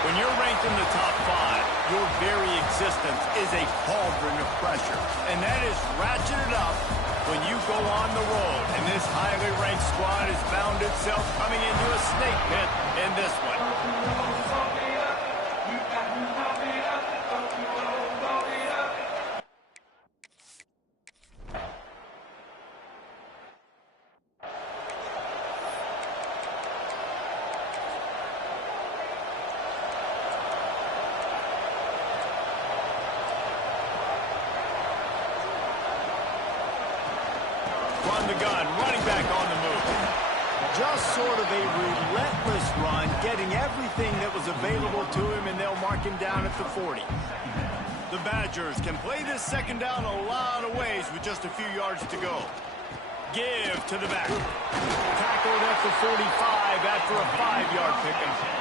When you're ranked in the top 5, your very existence is a cauldron of pressure. And that is ratcheted up when you go on the road. And this highly ranked squad has found itself coming into a snake pit in this one. Run the gun, running back on the move. Just sort of a relentless run, getting everything that was available to him, and they'll mark him down at the 40. The Badgers can play this second down a lot of ways with just a few yards to go. Give to the back. Tackled at the 45 after a 5-yard pickup.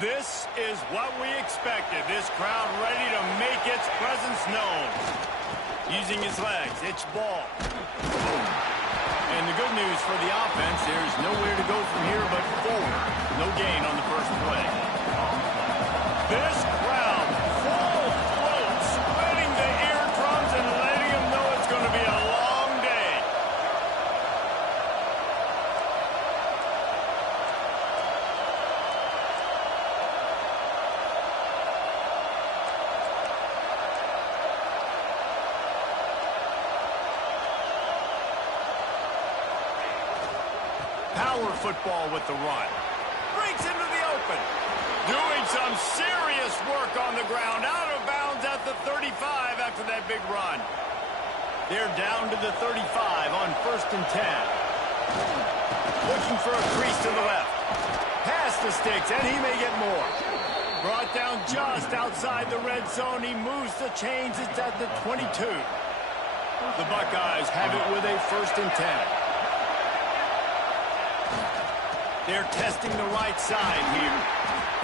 This is what we expected. This crowd ready to make its presence known. Using his legs, it's ball. And the good news for the offense, there's nowhere to go from here but forward. No gain on the first play. This crowd, full float, splitting the eardrums and letting them know it's going to be a long day. Power football with the run. Breaks into the open. Doing some serious work on the ground. Out of bounds at the 35 after that big run. They're down to the 35 on 1st and 10. Looking for a crease to the left. Past the sticks, and he may get more. Brought down just outside the red zone. He moves the chains. It's at the 22. The Buckeyes have it with a 1st and 10. They're testing the right side here.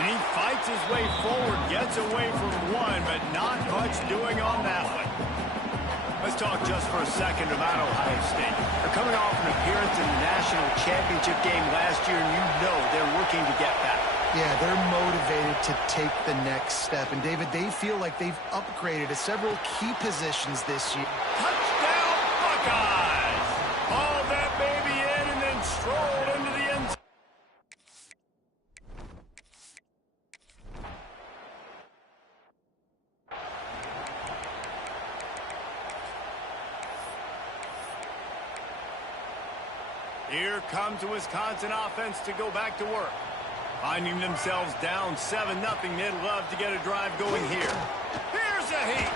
And he fights his way forward, gets away from one, but not much doing on that one. Let's talk just for a second about Ohio State. They're coming off an appearance in the national championship game last year, and you know they're looking to get back. Yeah, they're motivated to take the next step. And, David, they feel like they've upgraded to several key positions this year. Touchdown, Buckeyes! Haul that baby in and then strolled into the end zone. Here comes the Wisconsin offense to go back to work. Finding themselves down 7-0, they'd love to get a drive going here. Here's a heat.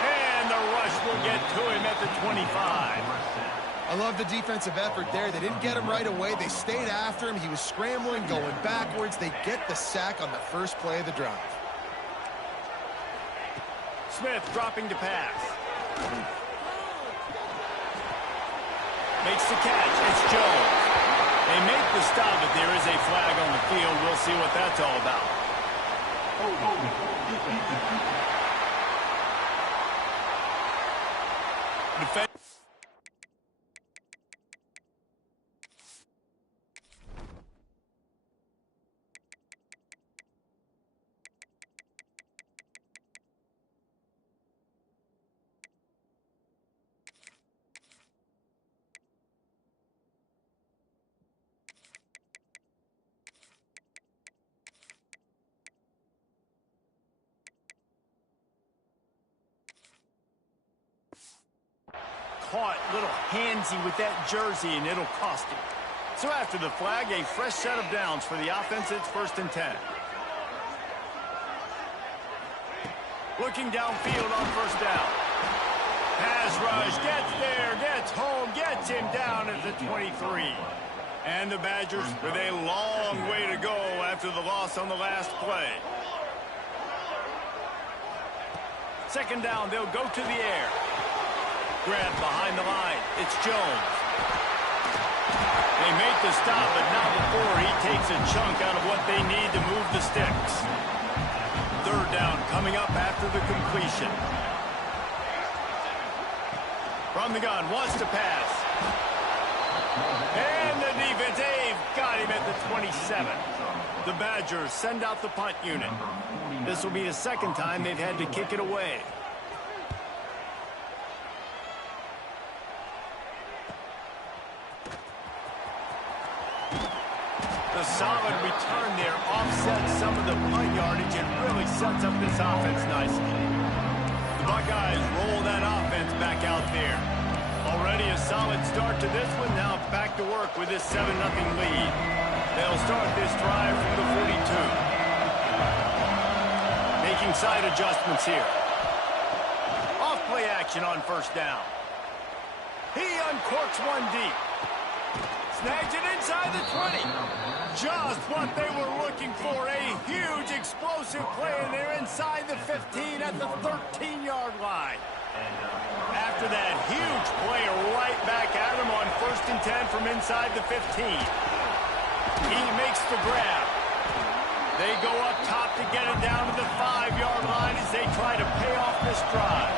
And the rush will get to him at the 25. I love the defensive effort there. They didn't get him right away. They stayed after him. He was scrambling, going backwards. They get the sack on the first play of the drive. Smith dropping to pass. Makes the catch. It's Jones. They make the stop, but there is a flag on the field. We'll see what that's all about. Defense. Caught, little handsy with that jersey, and it'll cost him. So after the flag, a fresh set of downs for the offense. It's 1st and 10. Looking downfield on 1st down. Pass rush, gets there, gets home, gets him down at the 23. And the Badgers with a long way to go after the loss on the last play. 2nd down, they'll go to the air. Grab behind the line. It's Jones. They make the stop, but not before he takes a chunk out of what they need to move the sticks. 3rd Third down coming up after the completion. From the gun, wants to pass. And the defense, they've got him at the 27. The Badgers send out the punt unit. This will be the second time they've had to kick it away. The solid return there offsets some of the punt yardage and really sets up this offense nicely. The Buckeyes roll that offense back out there. Already a solid start to this one. Now back to work with this 7-0 lead. They'll start this drive from the 42. Making side adjustments here. Off play action on first down. He uncorks one deep. Snags it inside the 20. Just what they were looking for. A huge explosive play, and they're inside the 15 at the 13-yard line. After that huge play, right back at him on 1st and 10 from inside the 15. He makes the grab. They go up top to get it down to the 5-yard line as they try to pay off this drive.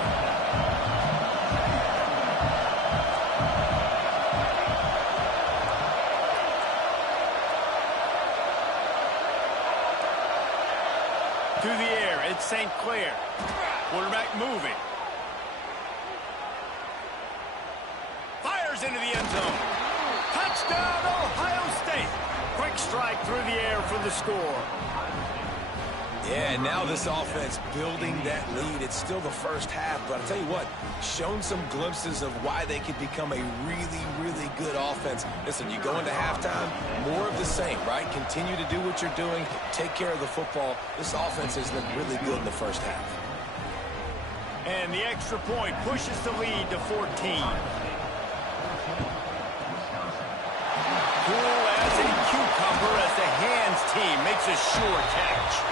To the air, it's St. Clair. Quarterback moving. Fires into the end zone. Touchdown, Ohio State. Quick strike through the air for the score. Yeah, and now this offense building that lead. It's still the first half, but I'll tell you what, shown some glimpses of why they could become a really, really good offense. Listen, you go into halftime, more of the same, right? Continue to do what you're doing, take care of the football. This offense has looked really good in the first half. And the extra point pushes the lead to 14. Cool as a cucumber as the hands team makes a sure catch.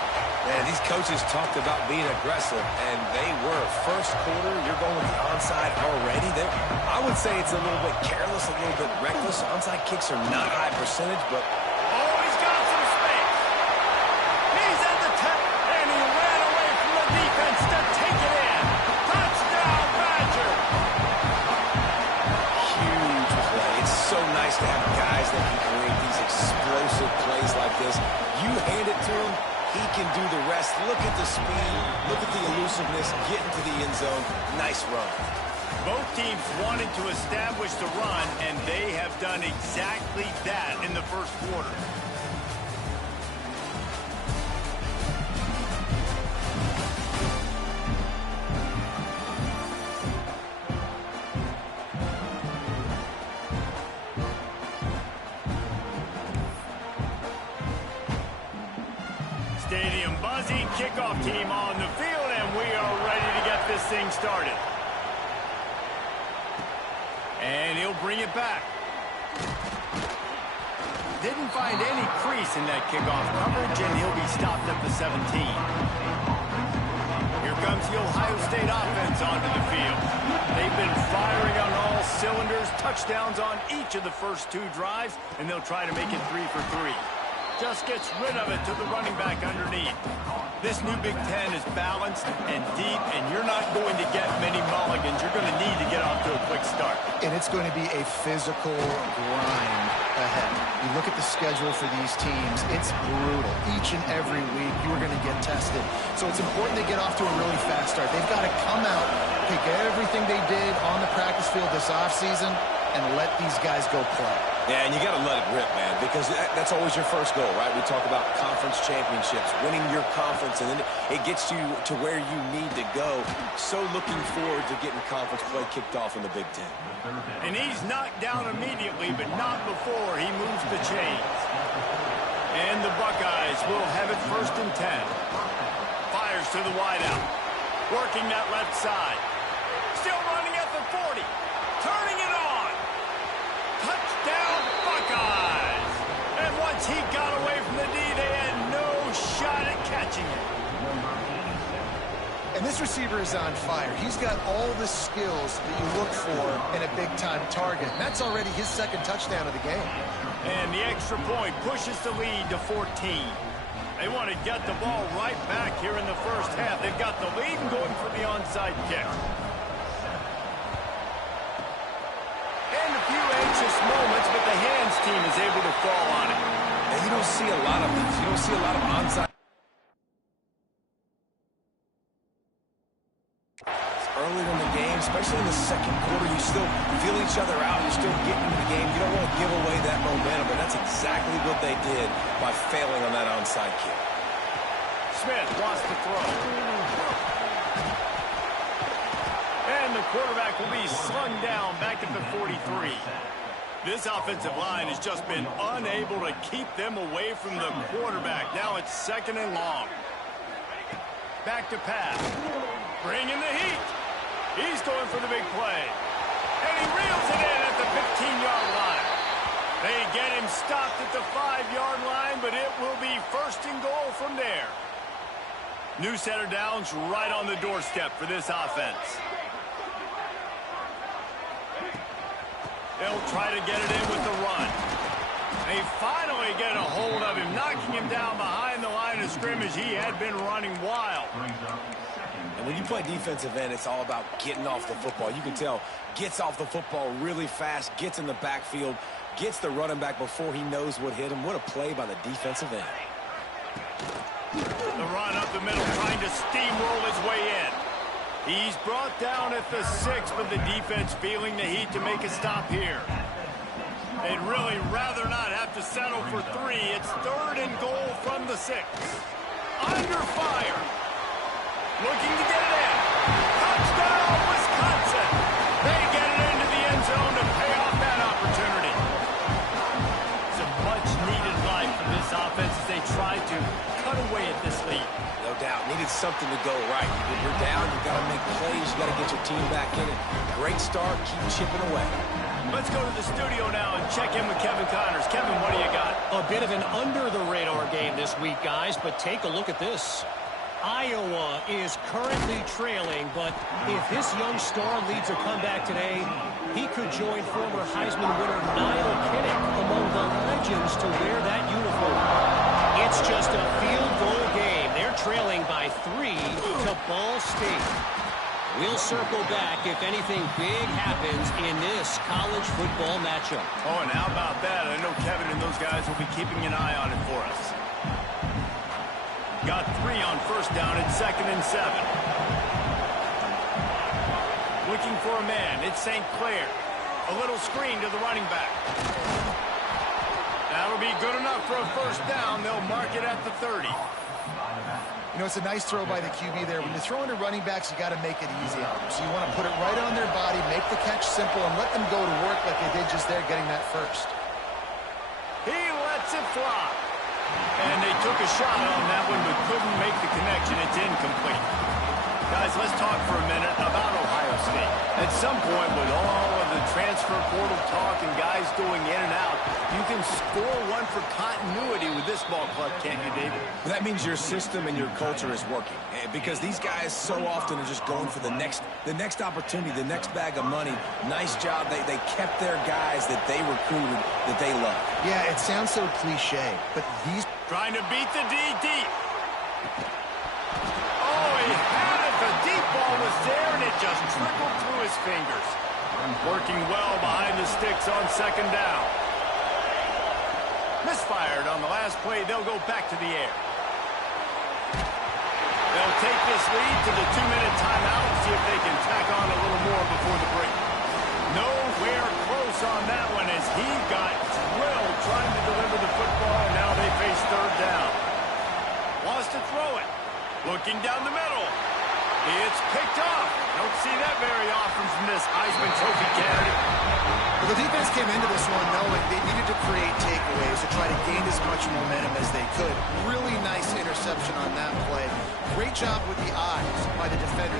Man, these coaches talked about being aggressive, and they were. First quarter, you're going with the onside already. I would say it's a little bit careless, a little bit reckless. Onside kicks are not high percentage, but... Oh, he's got some space. He's at the 10, and he ran away from the defense to take it in. Touchdown, Badger. Huge play. It's so nice to have guys that can create these explosive plays like this. You hand it to him, he can do the rest. Look at the speed. Look at the elusiveness. Get into the end zone. Nice run. Both teams wanted to establish the run, and they have done exactly that in the first quarter. Stadium buzzing, kickoff team on the field, and we are ready to get this thing started. And he'll bring it back. Didn't find any crease in that kickoff coverage, and he'll be stopped at the 17. Here comes the Ohio State offense onto the field. They've been firing on all cylinders, touchdowns on each of the first 2 drives, and they'll try to make it 3 for 3. Just gets rid of it to the running back underneath. This new Big Ten is balanced and deep, and you're not going to get many mulligans. You're going to need to get off to a quick start. And it's going to be a physical grind ahead. You look at the schedule for these teams, it's brutal. Each and every week, you are going to get tested. So it's important they get off to a really fast start. They've got to come out, take everything they did on the practice field this offseason, and let these guys go play. Yeah, and you got to let it rip, man, because that's always your first goal, right? We talk about conference championships, winning your conference, and then it gets you to where you need to go. So looking forward to getting conference play kicked off in the Big Ten. And he's knocked down immediately, but not before he moves the chains. And the Buckeyes will have it 1st and 10. Fires to the wideout. Working that left side. Still running at the 40. Turning it on. Touchdown, Buckeyes! And once he got away from the D, they had no shot at catching it. And this receiver is on fire. He's got all the skills that you look for in a big-time target. And that's already his 2nd touchdown of the game. And the extra point pushes the lead to 14. They want to get the ball right back here in the first half. They've got the lead and going for the onside kick. And a few anxious moments, but the hands team is able to fall on it. And you don't see a lot of these. You don't see a lot of onside. Earlier in the game, especially in the second quarter, you still feel each other out. You're still getting into the game. You don't want to give away that momentum, but that's exactly what they did by failing on that onside kick. Smith wants to throw. And the quarterback will be slung down back at the 43. This offensive line has just been unable to keep them away from the quarterback. Now it's 2nd and long. Back to pass. Bringing the heat. He's going for the big play. And he reels it in at the 15-yard line. They get him stopped at the 5-yard line, but it will be 1st and goal from there. New set of downs right on the doorstep for this offense. They'll try to get it in with the run. They finally get a hold of him, knocking him down behind the line of scrimmage. He had been running wild. And when you play defensive end, it's all about getting off the football. You can tell, gets off the football really fast, gets in the backfield, gets the running back before he knows what hit him. What a play by the defensive end. The run up the middle, trying to steamroll his way in. He's brought down at the 6, but the defense feeling the heat to make a stop here. They'd really rather not have to settle for 3. It's 3rd and goal from the 6. Under fire. Looking to get it in. Touchdown, Wisconsin. They get it into the end zone to pay off that opportunity. Some much-needed life from this offense as they try to cut away at this lead. No doubt. Needed something to go right. When you're down, you got to make plays. You got to get your team back in it. Great start. Keep chipping away. Let's go to the studio now and check in with Kevin Connors. Kevin, what do you got? A bit of an under-the-radar game this week, guys, but take a look at this. Iowa is currently trailing, but if this young star leads a comeback today, he could join former Heisman winner Niall Kinnick among the legends to wear that uniform. It's just a field goal game. They're trailing by 3 to Ball State. We'll circle back if anything big happens in this college football matchup. Oh, and how about that? I know Kevin and those guys will be keeping an eye on it for us. Got 3 on 1st down. It's 2nd and 7. Looking for a man. It's St. Clair. A little screen to the running back. That'll be good enough for a 1st down. They'll mark it at the 30. You know, it's a nice throw by the QB there. When you're throwing to running backs, you got to make it easy on them. So you want to put it right on their body, make the catch simple, and let them go to work like they did just there, getting that 1st. He lets it fly. And they took a shot on that one, but couldn't make the connection. It's incomplete. Guys, let's talk for a minute about Ohio State. At some point, with all of the transfer portal talk and guys going in and out, you can score one for continuity with this ball club, can't you, David? That means your system and your culture is working. Because these guys so often are just going for the next opportunity, the next bag of money. Nice job. They kept their guys that they recruited, that they love. Yeah, it sounds so cliche, but these... Trying to beat the D deep. Oh, he had it. The deep ball was there, and it just trickled through his fingers. Working well behind the sticks on 2nd down. Misfired on the last play. They'll go back to the air. They'll take this lead to the 2-minute timeout and see if they can tack on a little more before the break. Nowhere close on that one as he got drilled trying to deliver the football, and now they face 3rd down. Wants to throw it. Looking down the middle. It's picked off. Don't see that very often from this Heisman Trophy candidate. Well, the defense came into this one knowing they needed to create takeaways to try to gain as much momentum as they could. Really nice interception on that play. Great job with the eyes by the defender